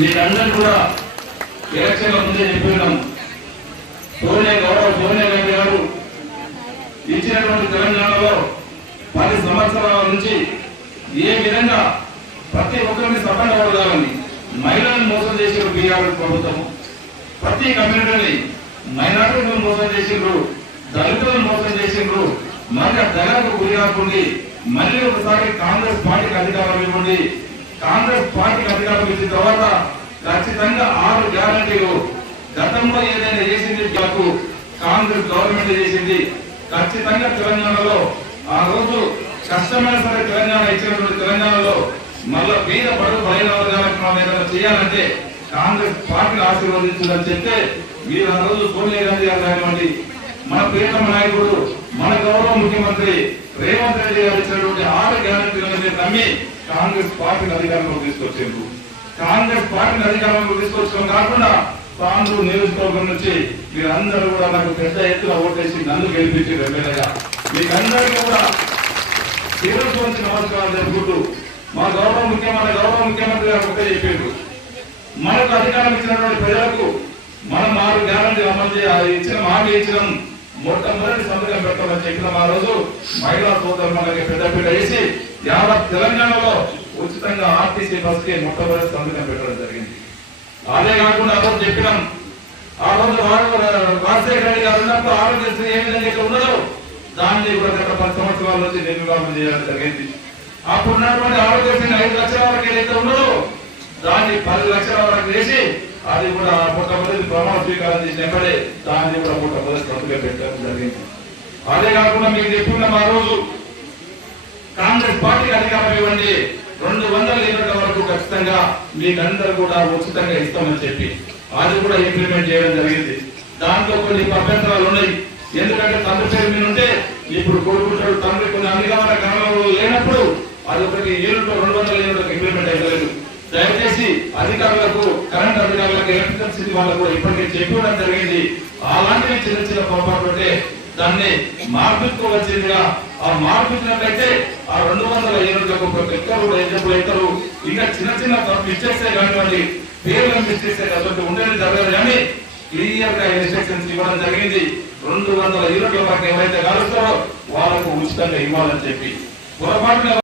మీరందరూ కూడా ఎలక్షన్ల ముందే చెప్పినాం. సోనియా గౌరవ సోనియా గాంధీ గారు ఇచ్చినటువంటి తెలంగాణలో పది సంవత్సరాల నుంచి ఏ విధంగా ప్రతి ఒక్కరిని సఫలం పడగాలని మహిళలను మోసం చేసిన బీఆర్ ప్రభుత్వం. ప్రతి కమ్యూనిటీని మైనార్టీలను మోసం చేసిండ్రు దళితులను మోసం చేసిండ్రు మరి ఆ గురి కాకుండా మళ్ళీ ఒకసారి కాంగ్రెస్ పార్టీకి అధికారం ఇవ్వండి. కాంగ్రెస్ పార్టీకి అధికారం ఇచ్చిన తర్వాత ఖచ్చితంగా ఆరు గ్యారంటీలు. గతంలో ఏదైనా చేసింది మాకు కాంగ్రెస్ గవర్నమెంట్ చేసింది. ఖచ్చితంగా తెలంగాణలో ఆ రోజు కష్టమైన సరే తెలంగాణ ఇచ్చినటువంటి తెలంగాణలో మళ్ళా పేద పడు బలైన వర్గాలకు ఏదైనా చేయాలంటే కాంగ్రెస్ పార్టీని ఆశీర్వదించాలని చెప్తే మీరు ఆ రోజు సోనియా గాంధీ గారు కానివ్వండి మన ప్రియతమ నాయకుడు మన గౌరవ ముఖ్యమంత్రి రేవంత్ రెడ్డి గారు ఇచ్చినటువంటి ఆరు గ్యారంటీలను నమ్మి కాంగ్రెస్ పార్టీని అధికారంలో తీసుకొచ్చారు కాంగ్రెస్ పార్టీని అధికారంలో తీసుకొచ్చడం కాకుండా తాండ్రు నియోజకవర్గం నుంచి మీరందరూ కూడా నాకు పెద్ద ఎత్తున ఓటేసి నన్ను గెలిపించి ఎమ్మెల్యేగా మీకందరికీ కూడా శిరస్సు నమస్కారం జరుపుకుంటూ మా గౌరవ ముఖ్యమంత్రి గౌరవ ముఖ్యమంత్రి గారు ఒకటే చెప్పారు మనకు అధికారం ఇచ్చినటువంటి ప్రజలకు మనం ఆరు గ్యారంటీ అమలు చేయాలి ఇచ్చిన మాట ఇచ్చినాం. మొట్టమొదటి సంతకం పెట్టమని చెప్పిన ఆ రోజు మహిళా సోదరు మనకి పెద్దపీట వేసి యావత్ తెలంగాణలో ఉచితంగా ఆర్టీసీ బస్కి మొట్టమొదటి సంతకం పెట్టడం జరిగింది. అదే కాకుండా ఆ రోజు చెప్పినాం. ఆ రోజు రాజశేఖర రెడ్డి గారు ఉన్నప్పుడు ఆరోగ్యశ్రీ ఏ విధంగా ఇక్కడ ఉన్నదో దాన్ని కూడా గత పది సంవత్సరాల నుంచి నిర్వివాహం చేయడం జరిగింది. అప్పుడు ఉన్నటువంటి ఆరోగ్యశ్రీని ఐదు లక్షల వరకు ఏదైతే ఉన్నదో దాన్ని పది లక్షల వరకు వేసి అది కూడా మొట్టమొదటి ప్రమాణ స్వీకారం చేసిన వెంబడే దాన్ని కూడా మొట్టమొదటి పెట్టడం జరిగింది. అదే కాకుండా మీకు చెప్పుకున్నాం ఆ రోజు కాంగ్రెస్ పార్టీ అధికారం ఇవ్వండి. రెండు వందల లీటర్ల వరకు ఖచ్చితంగా మీకందరూ కూడా ఉచితంగా ఇస్తామని చెప్పి అది కూడా ఇంప్లిమెంట్ చేయడం జరిగింది. దాంట్లో కొన్ని అభ్యంతరాలు ఉన్నాయి. ఎందుకంటే తండ్రి పేరు మీద ఉంటే ఇప్పుడు కోరుకుంటాడు తండ్రి కొన్ని అధికార కాలంలో లేనప్పుడు అది ఒకటి ఏడు రెండు వందల యూనిట్లకు ఇంప్లిమెంట్ అయ్యలేదు. దయచేసి అధికారులకు కరెంట్ అధికారులకు ఎలక్ట్రికల్ సిటీ వాళ్ళకు ఇప్పటికే చెప్పడం జరిగింది. అలాంటివి చిన్న చిన్న పొరపాటు ఉంటే దాన్ని మార్పించుకోవచ్చిందిగా ఆ మార్పించినట్లయితే ఆ రెండు వందల యూనిట్లకు ప్రతి ఒక్కరు కూడా ఎగ్జాంపుల్ ఇంకా చిన్న చిన్న మిస్టేక్సే కానివ్వండి పేర్ల మిస్టేక్సే కాబట్టి ఉండేది జరగదు కానీ క్లియర్గా ఇన్స్ట్రక్షన్స్ ఇవ్వడం జరిగింది. రెండు వందల యూనిట్ల వరకు ఎవరైతే కలుస్తారో వాళ్ళకు ఉచితంగా ఇవ్వాలని చెప్పి పొరపాటున